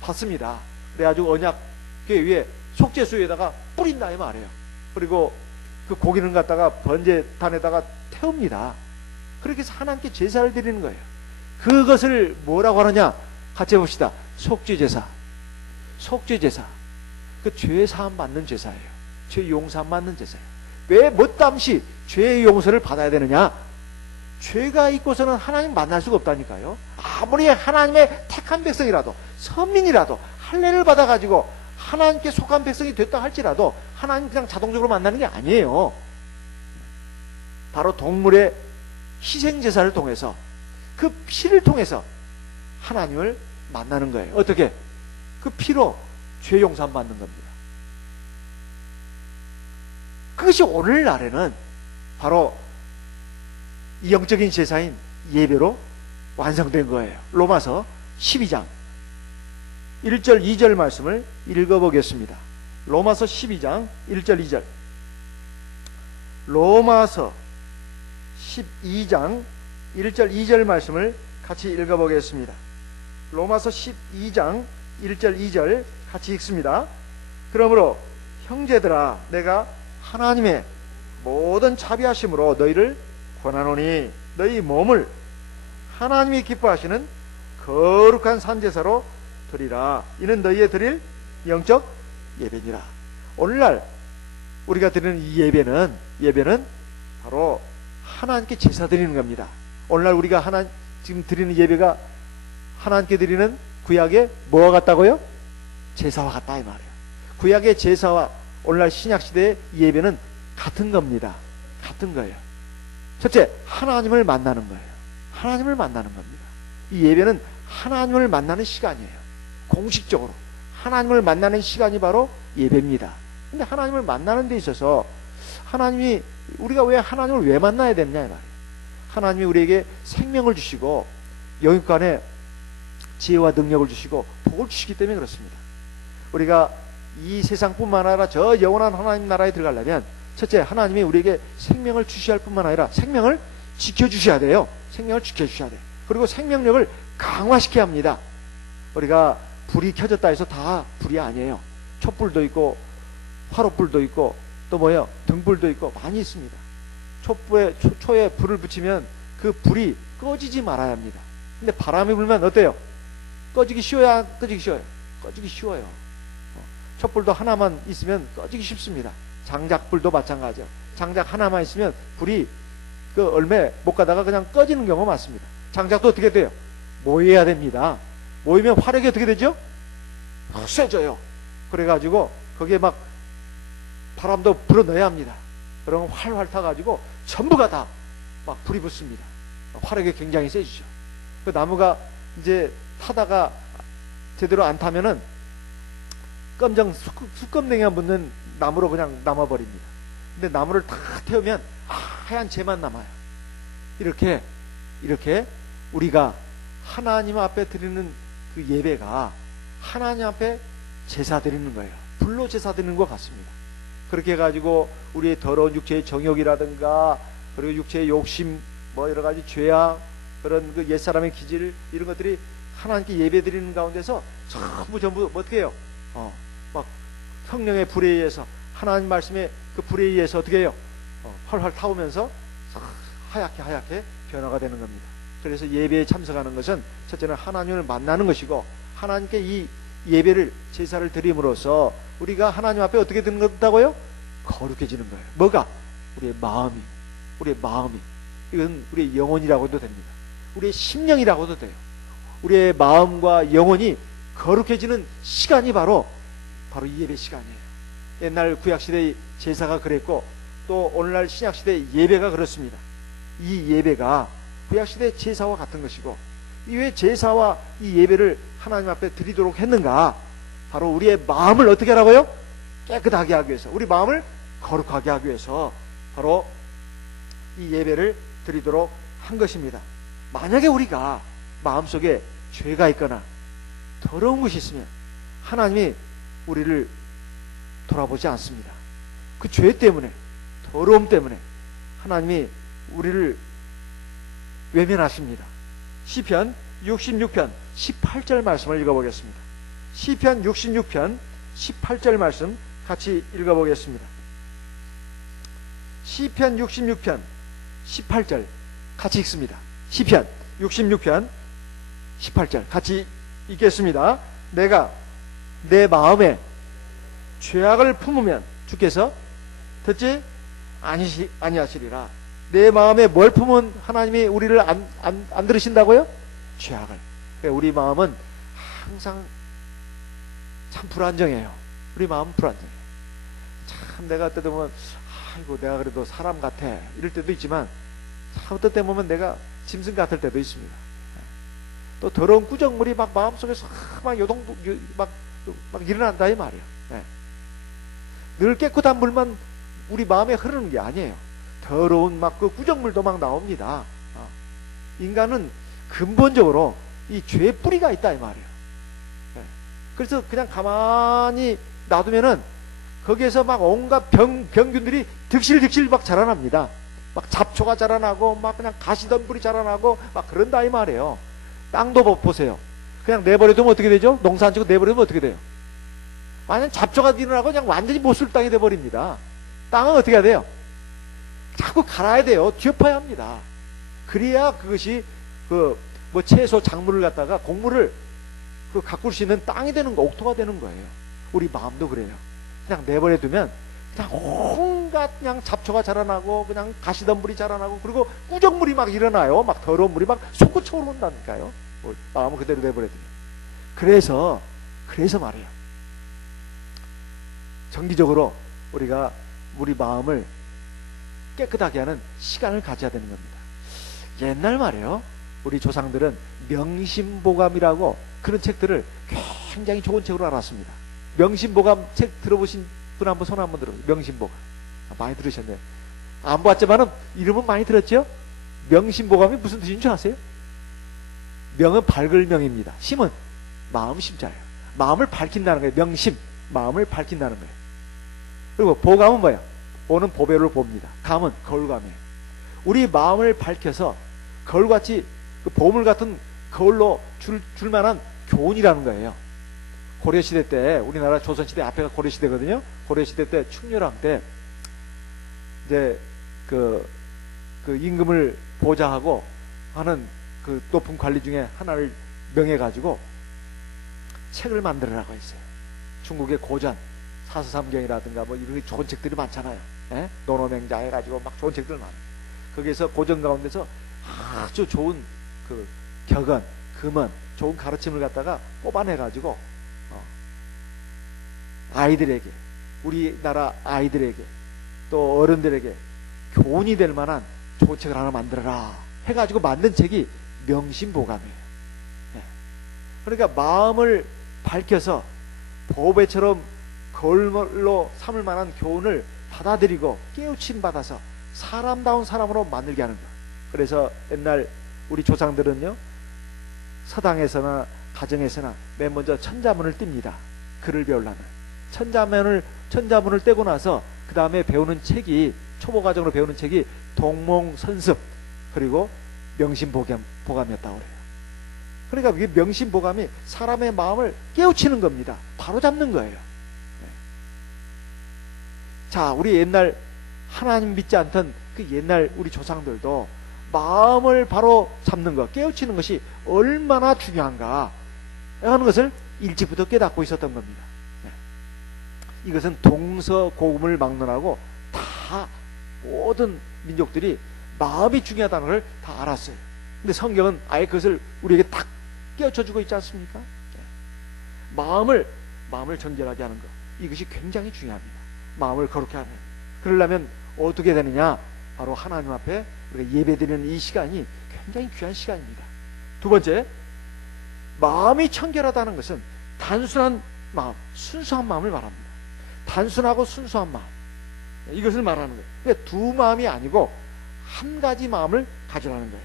받습니다. 그래가지고 언약궤 위에 속죄수에다가 뿌린다 이 말이에요. 그리고 그 고기는 갖다가 번제단에다가 태웁니다. 그렇게 해서 하나님께 제사를 드리는 거예요. 그것을 뭐라고 하느냐? 같이 해봅시다. 속죄제사. 속죄제사. 그 죄 사함 받는 제사예요. 죄 용서 받는 제사예요. 왜 못담시 죄의 용서를 받아야 되느냐? 죄가 있고서는 하나님 만날 수가 없다니까요. 아무리 하나님의 택한 백성이라도, 선민이라도 할례를 받아가지고 하나님께 속한 백성이 됐다 할지라도 하나님 그냥 자동적으로 만나는 게 아니에요. 바로 동물의 희생제사를 통해서, 그 피를 통해서 하나님을 만나는 거예요. 어떻게? 그 피로 죄 용서 받는 겁니다. 그것이 오늘날에는 바로 이 영적인 제사인 예배로 완성된 거예요. 로마서 12장 1절 2절 말씀을 읽어보겠습니다. 로마서 12장 1절 2절. 로마서 12장 1절 2절 말씀을 같이 읽어보겠습니다. 로마서 12장 1절 2절 같이 읽습니다. 그러므로 형제들아 내가 하나님의 모든 자비하심으로 너희를 권하노니 너희 몸을 하나님이 기뻐하시는 거룩한 산제사로 드리라. 이는 너희의 드릴 영적 예배니라. 오늘날 우리가 드리는 이 예배는 바로 하나님께 제사 드리는 겁니다. 오늘날 우리가 지금 드리는 예배가 하나님께 드리는 구약의 뭐와 같다고요? 제사와 같다 이 말이에요. 구약의 제사와 오늘날 신약시대의 예배는 같은 겁니다. 같은 거예요. 첫째, 하나님을 만나는 거예요. 하나님을 만나는 겁니다. 이 예배는 하나님을 만나는 시간이에요. 공식적으로 하나님을 만나는 시간이 바로 예배입니다. 근데 하나님을 만나는 데 있어서 하나님이 우리가 왜 하나님을 왜 만나야 되느냐 이 말이에요. 하나님이 우리에게 생명을 주시고 영육간에 지혜와 능력을 주시고 복을 주시기 때문에 그렇습니다. 우리가 이 세상뿐만 아니라 저 영원한 하나님 나라에 들어가려면 첫째, 하나님이 우리에게 생명을 주셔야 할 뿐만 아니라 생명을 지켜주셔야 돼요. 생명을 지켜주셔야 돼요. 그리고 생명력을 강화시켜야 합니다. 우리가 불이 켜졌다 해서 다 불이 아니에요. 촛불도 있고 화롯불도 있고 또 뭐예요? 등불도 있고 많이 있습니다. 초에 불을 붙이면 그 불이 꺼지지 말아야 합니다. 근데 바람이 불면 어때요? 꺼지기 쉬워야 꺼지기 쉬워요? 꺼지기 쉬워요. 촛불도 하나만 있으면 꺼지기 쉽습니다. 장작불도 마찬가지요. 장작 하나만 있으면 불이 얼마 못 가다가 그냥 꺼지는 경우가 많습니다. 장작도 어떻게 돼요? 모여야 됩니다. 모이면 화력이 어떻게 되죠? 세져요. 그래가지고 거기에 막 바람도 불어넣어야 합니다. 그러면 활활 타가지고 전부가 다 막 불이 붙습니다. 화력이 굉장히 세지죠. 그 나무가 이제 타다가 제대로 안 타면은 검정 수검댕이만 붙는 나무로 그냥 남아버립니다. 근데 나무를 다 태우면 하얀 재만 남아요. 이렇게 우리가 하나님 앞에 드리는 그 예배가 하나님 앞에 제사 드리는 거예요. 불로 제사 드리는 것 같습니다. 그렇게 해가지고 우리의 더러운 육체의 정욕이라든가 그리고 육체의 욕심 뭐 여러 가지 죄악 그런 그 옛사람의 기질 이런 것들이 하나님께 예배 드리는 가운데서 전부 어떻게 해요? 막 성령의 불에 의해서 하나님 말씀의 그 불에 의해서 어떻게 해요? 활활 타오면서 하얗게 변화가 되는 겁니다. 그래서 예배에 참석하는 것은 첫째는 하나님을 만나는 것이고 하나님께 이 예배를 제사를 드림으로써 우리가 하나님 앞에 어떻게 되는 것다고요? 거룩해지는 거예요. 뭐가? 우리의 마음이 이건 우리의 영혼이라고 해도 됩니다. 우리의 심령이라고도 돼요. 우리의 마음과 영혼이 거룩해지는 시간이 바로 이 예배 시간이에요. 옛날 구약시대의 제사가 그랬고 또 오늘날 신약시대의 예배가 그렇습니다. 이 예배가 구약시대의 제사와 같은 것이고, 이 왜 제사와 이 예배를 하나님 앞에 드리도록 했는가? 바로 우리의 마음을 어떻게 하라고요? 깨끗하게 하기 위해서, 우리 마음을 거룩하게 하기 위해서 바로 이 예배를 드리도록 한 것입니다. 만약에 우리가 마음속에 죄가 있거나 더러운 것이 있으면 하나님이 우리를 돌아보지 않습니다. 그 죄 때문에, 더러움 때문에 하나님이 우리를 외면하십니다. 시편 66편 18절 말씀을 읽어보겠습니다. 시편 66편 18절 말씀 같이 읽어보겠습니다. 시편 66편 18절 같이 읽습니다. 시편 66편 18절 같이 읽겠습니다. 내가 내 마음에 죄악을 품으면 주께서 듣지 아니하시리라. 내 마음에 뭘 품으면 하나님이 우리를 안 들으신다고요? 죄악을. 그러니까 우리 마음은 항상 참 불안정해요. 우리 마음은 불안정해요. 참 내가 어떨 때 보면 아이고 내가 그래도 사람 같아 이럴 때도 있지만, 참 어떨 때 보면 내가 짐승 같을 때도 있습니다. 또 더러운 꾸정물이 막 마음속에서 막 막 일어난다 이 말이에요. 늘 깨끗한 물만 우리 마음에 흐르는 게 아니에요. 더러운 막 그 꾸정물도 막 나옵니다. 인간은 근본적으로 이 죄의 뿌리가 있다 이 말이에요. 그래서 그냥 가만히 놔두면은 거기에서 막 온갖 병균들이 득실득실 막 자라납니다. 막 잡초가 자라나고 막 그냥 가시덤불이 자라나고 막 그런다 이 말이에요. 땅도 보세요. 그냥 내버려두면 어떻게 되죠? 농사 안 짓고 내버려두면 어떻게 돼요? 완전 잡초가 일어나고 그냥 완전히 못쓸 땅이 돼버립니다. 땅은 어떻게 해야 돼요? 자꾸 갈아야 돼요. 뒤엎어야 합니다. 그래야 그것이 뭐 채소 작물을 갖다가 곡물을 가꿀 수 있는 땅이 되는 거, 옥토가 되는 거예요. 우리 마음도 그래요. 그냥 내버려두면 그냥 온갖 그냥 잡초가 자라나고 그냥 가시덤불이 자라나고 그리고 꾸정물이 막 일어나요. 막 더러운 물이 막 솟구쳐 오른다니까요. 마음을 그대로 내버려두면. 그래서 말이에요. 정기적으로 우리가 우리 마음을 깨끗하게 하는 시간을 가져야 되는 겁니다. 옛날 말이에요. 우리 조상들은 명심보감이라고 그런 책들을 굉장히 좋은 책으로 알았습니다. 명심보감 책 들어보신 분 한번 손 한번 들어보세요. 명심보감. 많이 들으셨네요. 안 봤지만은 이름은 많이 들었죠? 명심보감이 무슨 뜻인 줄 아세요? 명은 밝을 명입니다. 심은 마음 심자예요. 마음을 밝힌다는 거예요. 명심, 마음을 밝힌다는 거예요. 그리고 보감은 뭐야? 보는 보배를 봅니다. 감은 거울감이에요. 우리 마음을 밝혀서 거울같이 그 보물 같은 거울로 줄 만한 교훈이라는 거예요. 고려시대 때, 우리나라 조선시대 앞에가 고려시대거든요. 고려시대 때 충렬왕 때 이제 그 임금을 보좌하고 하는 그 높은 관리 중에 하나를 명해가지고 책을 만들어라고 했어요. 중국의 고전 사서삼경이라든가 뭐 이런 좋은 책들이 많잖아요. 논어맹자 해가지고 막 좋은 책들 많아요. 거기에서 고전 가운데서 아주 좋은 그 격언, 금언, 좋은 가르침을 갖다가 뽑아내가지고 아이들에게, 우리나라 아이들에게 또 어른들에게 교훈이 될 만한 좋은 책을 하나 만들어라 해가지고 만든 책이 명심보감이에요. 그러니까 마음을 밝혀서 보배처럼 거울로 삼을 만한 교훈을 받아들이고 깨우침 받아서 사람다운 사람으로 만들게 하는 것. 그래서 옛날 우리 조상들은요, 서당에서나 가정에서나 맨 먼저 천자문을 띱니다. 글을 배우려면 천자문을 떼고 나서 그 다음에 배우는 책이, 초보 과정으로 배우는 책이 동몽선습 그리고 명심보감이었다고 그래요. 그러니까 이게 명심보감이 사람의 마음을 깨우치는 겁니다. 바로 잡는 거예요. 자, 우리 옛날 하나님 믿지 않던 그 옛날 우리 조상들도 마음을 바로 잡는 것, 깨우치는 것이 얼마나 중요한가 하는 것을 일찍부터 깨닫고 있었던 겁니다. 이것은 동서고금을 막론하고 다 모든 민족들이 마음이 중요하다는 걸 다 알았어요. 근데 성경은 아예 그것을 우리에게 딱 깨우쳐 주고 있지 않습니까? 마음을 정결하게 하는 것, 이것이 굉장히 중요합니다. 마음을 거룩히 하는. 그러려면 어떻게 되느냐? 바로 하나님 앞에 우리가 예배드리는 이 시간이 굉장히 귀한 시간입니다. 두 번째, 마음이 청결하다는 것은 단순한 마음, 순수한 마음을 말합니다. 단순하고 순수한 마음, 이것을 말하는 거예요. 그러니까 두 마음이 아니고 한 가지 마음을 가지라는 거예요.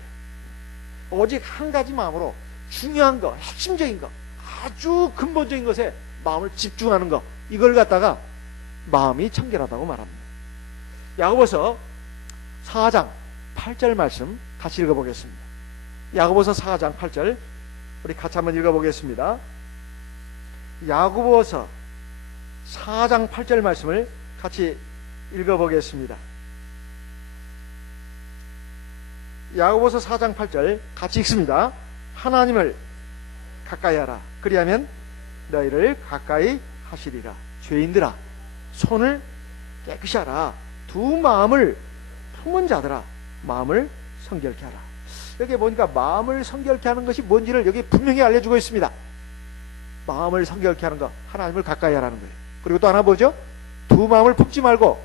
오직 한 가지 마음으로 중요한 거, 핵심적인 거, 아주 근본적인 것에 마음을 집중하는 거, 이걸 갖다가 마음이 청결하다고 말합니다. 야고보서 4장 8절 말씀 같이 읽어보겠습니다. 야고보서 4장 8절 우리 같이 한번 읽어보겠습니다. 야고보서 4장 8절 말씀을 같이 읽어보겠습니다. 야고보서 4장 8절 같이 읽습니다. 하나님을 가까이 하라. 그리하면 너희를 가까이 하시리라. 죄인들아, 손을 깨끗이 하라. 두 마음을 품은 자들아, 마음을 성결케 하라. 여기 보니까 마음을 성결케 하는 것이 뭔지를 여기 분명히 알려주고 있습니다. 마음을 성결케 하는 것, 하나님을 가까이 하라는 거예요. 그리고 또 하나 뭐죠? 두 마음을 품지 말고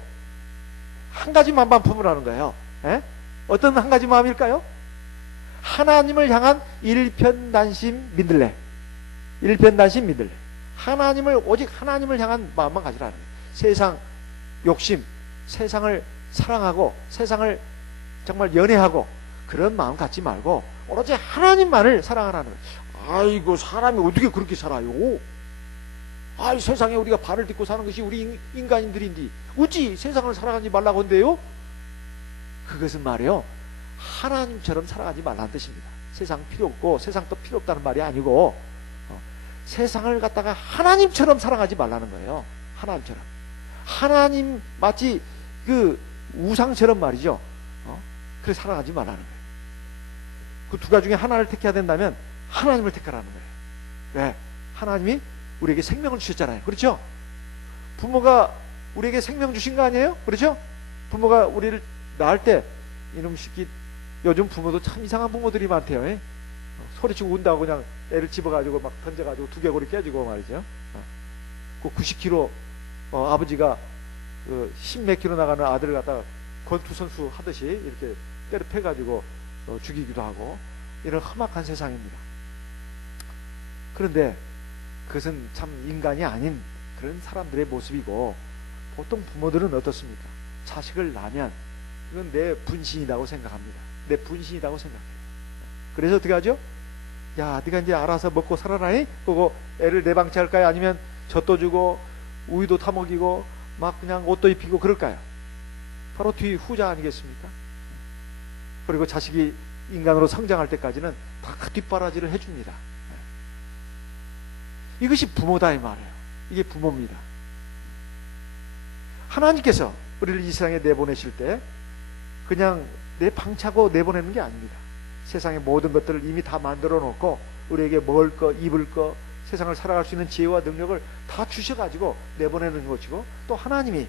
한 가지 마음만 품으라는 거예요. 에? 어떤 한 가지 마음일까요? 하나님을 향한 일편단심 민들레. 일편단심 민들레. 하나님을, 오직 하나님을 향한 마음만 가지라는 거예요. 세상 욕심, 세상을 사랑하고 세상을 정말 연애하고 그런 마음 갖지 말고 오로지 하나님만을 사랑하라는 거예요. 아이고, 사람이 어떻게 그렇게 살아요? 아이, 세상에 우리가 발을 딛고 사는 것이 우리 인간인들인데 어찌 세상을 살아가지 말라고 한대요? 그것은 말이요, 하나님처럼 살아가지 말라는 뜻입니다. 세상 필요 없고 세상도 필요 없다는 말이 아니고 세상을 갖다가 하나님처럼 살아가지 말라는 거예요. 하나님처럼. 하나님 마치 그 우상처럼 말이죠. 그래서 살아가지 말라는 거예요. 그 두 가지 중에 하나를 택해야 된다면 하나님을 택하라는 거예요. 왜? 하나님이 우리에게 생명을 주셨잖아요. 그렇죠? 부모가 우리에게 생명 주신 거 아니에요? 그렇죠? 부모가 우리를 낳을 때 이놈 새끼, 요즘 부모도 참 이상한 부모들이 많대요. 예? 소리치고 운다고 그냥 애를 집어가지고 막 던져가지고 두개골이 깨지고 말이죠. 그 90kg 아버지가 그 10몇 킬로 나가는 아들을 갖다가 권투 선수 하듯이 이렇게 때려 패가지고 죽이기도 하고, 이런 험악한 세상입니다. 그런데 그것은 참 인간이 아닌 그런 사람들의 모습이고, 보통 부모들은 어떻습니까? 자식을 낳으면 이건 내 분신이라고 생각합니다. 내 분신이라고 생각해요. 그래서 어떻게 하죠? 야, 네가 이제 알아서 먹고 살아라니? 그거 애를 내방치할까요? 아니면 젖도 주고 우유도 타먹이고 막 그냥 옷도 입히고 그럴까요? 바로 뒤 후자 아니겠습니까? 그리고 자식이 인간으로 성장할 때까지는 다 뒷바라지를 해줍니다. 이것이 부모다 이 말이에요. 이게 부모입니다. 하나님께서 우리를 이 세상에 내보내실 때 그냥 내방차고 내보내는 게 아닙니다. 세상의 모든 것들을 이미 다 만들어 놓고 우리에게 먹을 거, 입을 거, 세상을 살아갈 수 있는 지혜와 능력을 다 주셔가지고 내보내는 것이고, 또 하나님이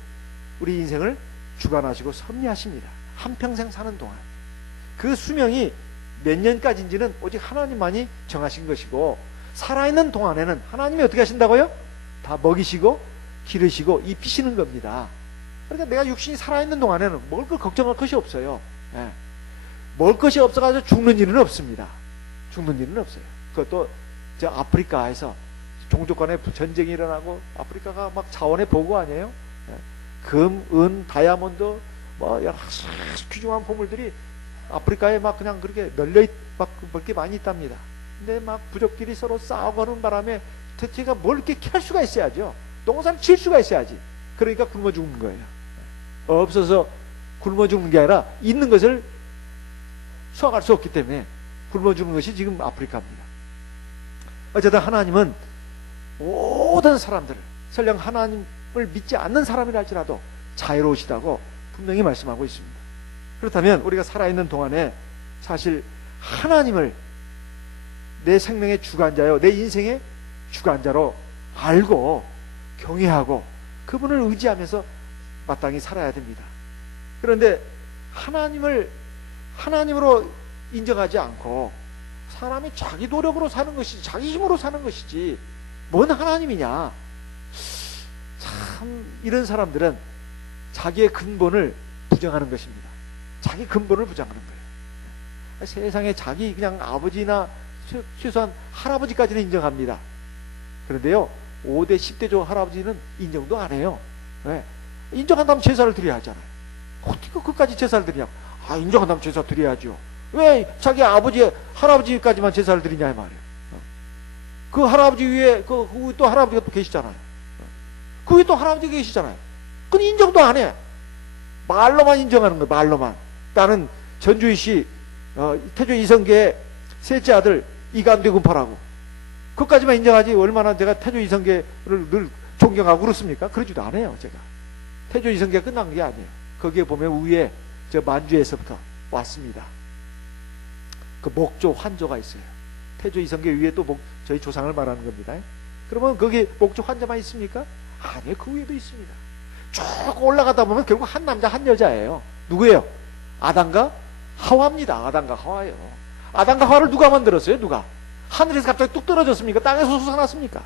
우리 인생을 주관하시고 섭리하십니다. 한평생 사는 동안 그 수명이 몇 년까지인지는 오직 하나님만이 정하신 것이고, 살아있는 동안에는 하나님이 어떻게 하신다고요? 다 먹이시고 기르시고 입히시는 겁니다. 그러니까 내가 육신이 살아있는 동안에는 먹을 걸 걱정할 것이 없어요. 예. 먹을 것이 없어가지고 죽는 일은 없습니다. 죽는 일은 없어요. 그것도 저 아프리카에서 종족 간의 전쟁이 일어나고 아프리카가 막 자원의 보고 아니에요? 예. 금, 은, 다이아몬드, 뭐 여러 귀중한 보물들이 아프리카에 막 그냥 그렇게 널려 막 그렇게 많이 있답니다. 근데 막 부족끼리 서로 싸우고 하는 바람에 대체가 뭘 이렇게 캘 수가 있어야죠. 농사를 칠 수가 있어야지. 그러니까 굶어 죽는 거예요. 없어서 굶어 죽는 게 아니라 있는 것을 수확할 수 없기 때문에 굶어 죽는 것이 지금 아프리카입니다. 어쨌든 하나님은 모든 사람들을, 설령 하나님을 믿지 않는 사람이라 할지라도 자유로우시다고 분명히 말씀하고 있습니다. 그렇다면 우리가 살아있는 동안에 사실 하나님을 내 생명의 주관자요, 내 인생의 주관자로 알고 경외하고 그분을 의지하면서 마땅히 살아야 됩니다. 그런데 하나님으로 인정하지 않고 사람이 자기 노력으로 사는 것이지, 자기 힘으로 사는 것이지 뭔 하나님이냐. 참 이런 사람들은 자기의 근본을 부정하는 것입니다. 자기 근본을 부정하는 거예요. 세상에 자기 그냥 아버지나 최소한 할아버지까지는 인정합니다. 그런데요 5대 10대 조 할아버지는 인정도 안 해요. 왜? 인정한다면 제사를 드려야 하잖아요. 어떻게 그까지 제사를 드리냐고. 인정한다면 제사 드려야죠. 왜 자기 아버지 할아버지까지만 제사를 드리냐 이 말이에요. 그 할아버지 위에 그 위에 또 할아버지가 또 계시잖아요. 그 위에 또 할아버지가 계시잖아요. 그건 인정도 안 해. 말로만 인정하는 거예요. 말로만. 나는 전주희 씨 태조 이성계의 셋째 아들 이간대군파라고 그것까지만 인정하지 얼마나 제가 태조 이성계를 늘 존경하고 그렇습니까? 그러지도 않아요. 제가 태조 이성계가 끝난 게 아니에요. 거기에 보면 위에 저 만주에서부터 왔습니다. 그 목조 환조가 있어요. 태조 이성계 위에 또 저희 조상을 말하는 겁니다. 그러면 거기 목조 환자만 있습니까? 아니에요. 그 위에도 있습니다. 쭉 올라가다 보면 결국 한 남자 한 여자예요. 누구예요? 아담과 하와입니다. 아담과 하와예요. 아담과 하와를 누가 만들었어요? 누가? 하늘에서 갑자기 뚝 떨어졌습니까? 땅에서 솟아났습니까?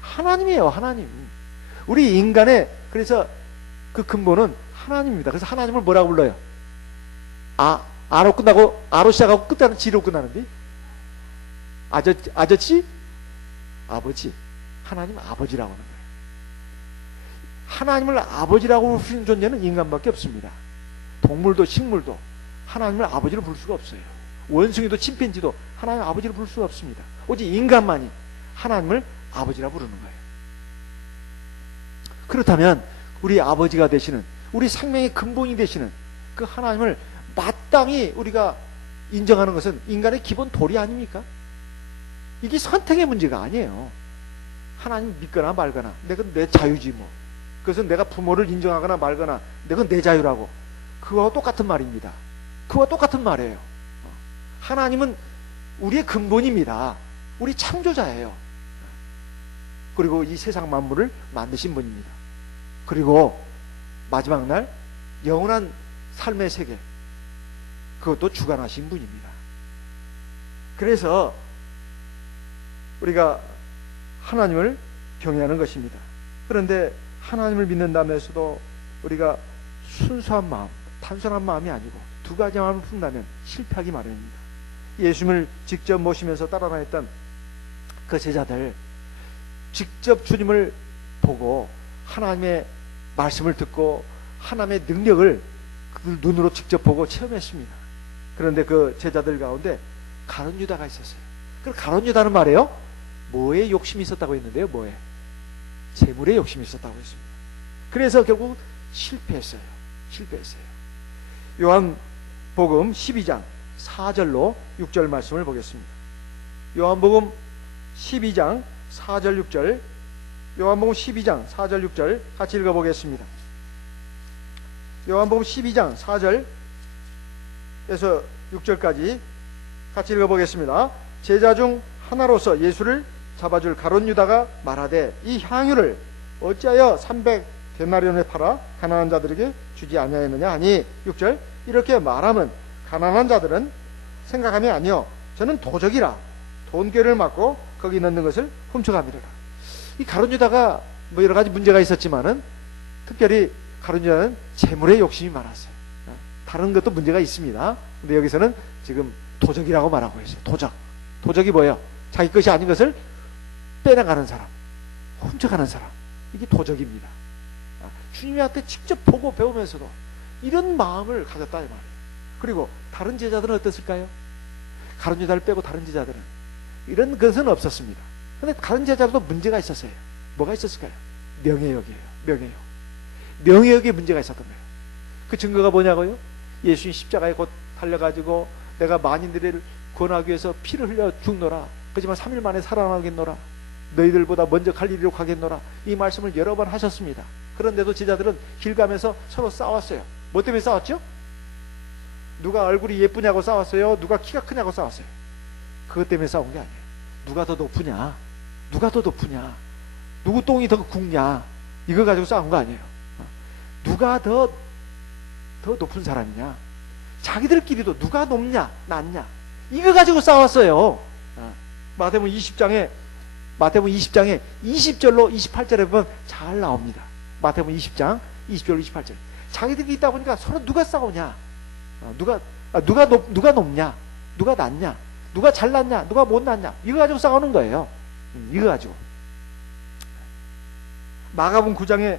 하나님이에요. 하나님. 우리 인간의 그래서 그 근본은 하나님입니다. 그래서 하나님을 뭐라고 불러요? 아로 끝나고 아로 시작하고 끝나는 지로 끝나는데 아저씨 아버지. 하나님 아버지라고 하는 거예요. 하나님을 아버지라고 부르는 존재는 인간밖에 없습니다. 동물도 식물도 하나님을 아버지로 부를 수가 없어요. 원숭이도 침팬지도 하나님 아버지로 부를 수가 없습니다. 오직 인간만이 하나님을 아버지라 부르는 거예요. 그렇다면 우리 아버지가 되시는 우리 생명의 근본이 되시는 그 하나님을 마땅히 우리가 인정하는 것은 인간의 기본 도리 아닙니까? 이게 선택의 문제가 아니에요. 하나님 믿거나 말거나 내가 내 자유지 뭐. 그것은 내가 부모를 인정하거나 말거나 내가 내 자유라고. 그거와 똑같은 말입니다. 그와 똑같은 말이에요. 하나님은 우리의 근본입니다. 우리 창조자예요. 그리고 이 세상 만물을 만드신 분입니다. 그리고 마지막 날 영원한 삶의 세계 그것도 주관하신 분입니다. 그래서 우리가 하나님을 경외하는 것입니다. 그런데 하나님을 믿는다면서도 우리가 순수한 마음, 단순한 마음이 아니고 두 가지 마음을 품다면 실패하기 마련입니다. 예수님을 직접 모시면서 따라다녔던 그 제자들 직접 주님을 보고 하나님의 말씀을 듣고 하나님의 능력을 그 눈으로 직접 보고 체험했습니다. 그런데 그 제자들 가운데 가룟 유다가 있었어요. 그 가룟 유다는 말이에요. 뭐에 욕심이 있었다고 했는데요. 뭐에? 재물에 욕심이 있었다고 했습니다. 그래서 결국 실패했어요. 요한복음 12장 4절로 6절 말씀을 보겠습니다. 요한복음 12장 4절 6절 요한복음 12장 4절 6절 같이 읽어보겠습니다. 요한복음 12장 4절에서 6절까지 같이 읽어보겠습니다. 제자 중 하나로서 예수를 잡아줄 가룟 유다가 말하되 이 향유를 어찌하여 300데나리온에 팔아 가난한 자들에게 주지 아니하였느냐 하니 6절 이렇게 말하면 가난한 자들은 생각함이 아니요 저는 도적이라 돈괴를 맞고 거기 넣는 것을 훔쳐가미르라. 이 가룟 유다가 뭐 여러 가지 문제가 있었지만은 특별히 가룟 유다는 재물에 욕심이 많았어요. 다른 것도 문제가 있습니다. 근데 여기서는 지금 도적이라고 말하고 있어요. 도적이 뭐예요? 자기 것이 아닌 것을 빼나가는 사람, 훔쳐가는 사람. 이게 도적입니다. 주님한테 직접 보고 배우면서도 이런 마음을 가졌다 이 말이에요. 그리고 다른 제자들은 어땠을까요? 가룟 유다를 빼고 다른 제자들은 이런 것은 없었습니다. 그런데 다른 제자들도 문제가 있었어요. 뭐가 있었을까요? 명예욕이에요. 명예욕에 문제가 있었던 거예요. 그 증거가 뭐냐고요? 예수님 십자가에 곧 달려가지고 내가 만인들을 구원하기 위해서 피를 흘려 죽노라. 그렇지만 3일 만에 살아나겠노라. 너희들보다 먼저 갈릴리로 가겠노라. 이 말씀을 여러 번 하셨습니다. 그런데도 제자들은 길 가면서 서로 싸웠어요. 뭐 때문에 싸웠죠? 누가 얼굴이 예쁘냐고 싸웠어요? 누가 키가 크냐고 싸웠어요? 그것 때문에 싸운 게 아니에요. 누가 더 높으냐? 누구 똥이 더 굵냐? 이거 가지고 싸운 거 아니에요. 누가 더 높은 사람이냐? 자기들끼리도 누가 높냐, 낮냐? 이거 가지고 싸웠어요. 마태복음 20장에 20절로 28절에 보면 잘 나옵니다. 마태복음 20장 20절로 28절. 자기들이 있다 보니까 서로 누가 싸우냐, 누가 높냐, 누가 낮냐, 누가 잘났냐, 누가 못났냐, 이거 가지고 싸우는 거예요. 이거 가지고. 마가복음 9장에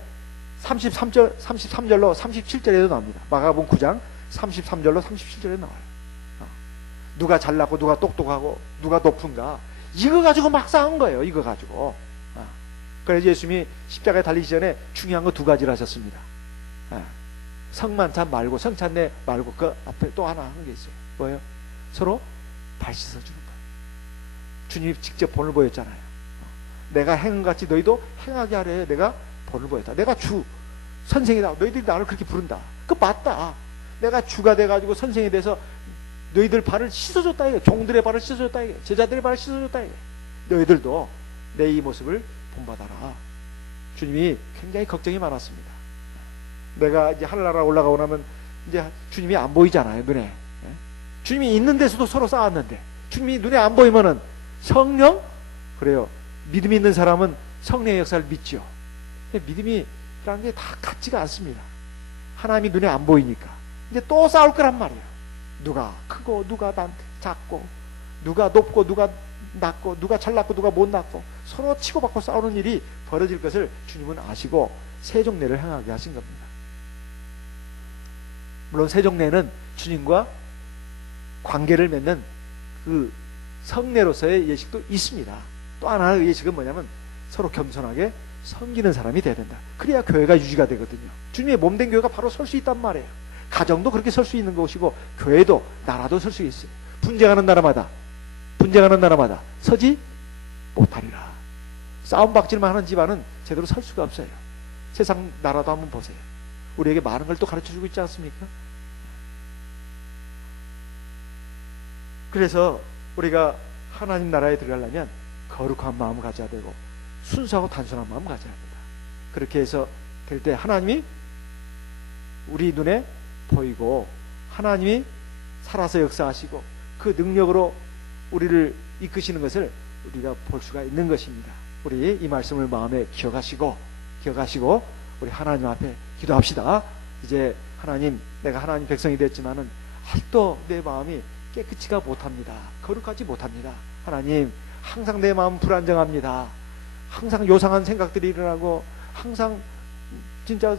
33절로 37절에도 나옵니다. 마가복음 9장 33절로 37절에 나와요. 누가 잘났고 누가 똑똑하고 누가 높은가, 이거 가지고 막 싸운 거예요. 이거 가지고. 그래서 예수님이 십자가에 달리기 전에 중요한 거 두 가지를 하셨습니다. 성만찬 말고, 성찬례 말고 그 앞에 또 하나 하는 게 있어요. 뭐예요? 서로 발 씻어주는 거예요. 주님이 직접 본을 보였잖아요. 내가 행한 같이 너희도 행하게 하려 내가 본을 보였다. 내가 주 선생이다. 너희들이 나를 그렇게 부른다. 그 맞다. 내가 주가 돼가지고 선생이 돼서 너희들 발을 씻어줬다 이게. 종들의 발을 씻어줬다 이게. 제자들의 발을 씻어줬다 이게. 너희들도 내 이 모습을 본받아라. 주님이 굉장히 걱정이 많았습니다. 내가 이제 하늘나라 올라가고 나면 이제 주님이 안 보이잖아요, 눈에. 주님이 있는 데서도 서로 싸웠는데, 주님이 눈에 안 보이면은 성령? 그래요. 믿음이 있는 사람은 성령의 역사를 믿죠. 믿음이라는 게 다 같지가 않습니다. 하나님이 눈에 안 보이니까 이제 또 싸울 거란 말이에요. 누가 크고 누가 작고, 누가 높고 누가 낮고, 누가 잘났고 누가 못났고, 서로 치고받고 싸우는 일이 벌어질 것을 주님은 아시고 세종례를 행하게 하신 겁니다. 물론 세종례는 주님과 관계를 맺는 그 성례로서의 예식도 있습니다. 또 하나의 예식은 뭐냐면 서로 겸손하게 섬기는 사람이 돼야 된다. 그래야 교회가 유지가 되거든요. 주님의 몸된 교회가 바로 설 수 있단 말이에요. 가정도 그렇게 설 수 있는 것이고, 교회도, 나라도 설 수 있어요. 분쟁하는 나라마다 서지 못하리라. 싸움박질만 하는 집안은 제대로 설 수가 없어요. 세상 나라도 한번 보세요. 우리에게 많은 걸 또 가르쳐주고 있지 않습니까? 그래서 우리가 하나님 나라에 들어가려면 거룩한 마음을 가져야 되고 순수하고 단순한 마음을 가져야 된다. 그렇게 해서 될 때 하나님이 우리 눈에 보이고, 하나님이 살아서 역사하시고 그 능력으로 우리를 이끄시는 것을 우리가 볼 수가 있는 것입니다. 우리 이 말씀을 마음에 기억하시고 우리 하나님 앞에 기도합시다. 이제 하나님, 내가 하나님 백성이 됐지만은 아직도 내 마음이 깨끗이가 못합니다. 거룩하지 못합니다. 하나님, 항상 내 마음 불안정합니다. 항상 요상한 생각들이 일어나고, 항상 진짜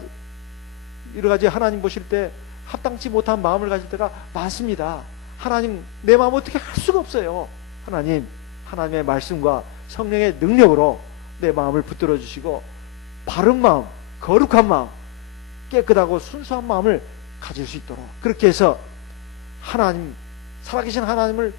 여러 가지 하나님 보실 때 합당치 못한 마음을 가질 때가 많습니다. 하나님, 내 마음 어떻게 할 수가 없어요. 하나님, 하나님의 말씀과 성령의 능력으로 내 마음을 붙들어 주시고 바른 마음, 거룩한 마음, 깨끗하고 순수한 마음을 가질 수 있도록, 그렇게 해서 하나님, 살아계신 하나님을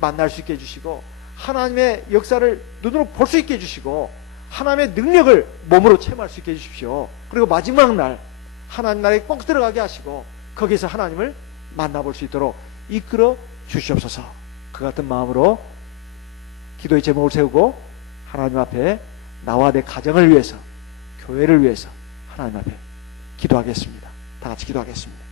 만날 수 있게 해주시고, 하나님의 역사를 눈으로 볼 수 있게 해주시고, 하나님의 능력을 몸으로 체험할 수 있게 해주십시오. 그리고 마지막 날 하나님 나라에 꼭 들어가게 하시고 거기서 하나님을 만나볼 수 있도록 이끌어 주시옵소서. 그 같은 마음으로 기도의 제목을 세우고 하나님 앞에 나와 내 가정을 위해서, 교회를 위해서 하나님 앞에 기도하겠습니다. 다 같이 기도하겠습니다.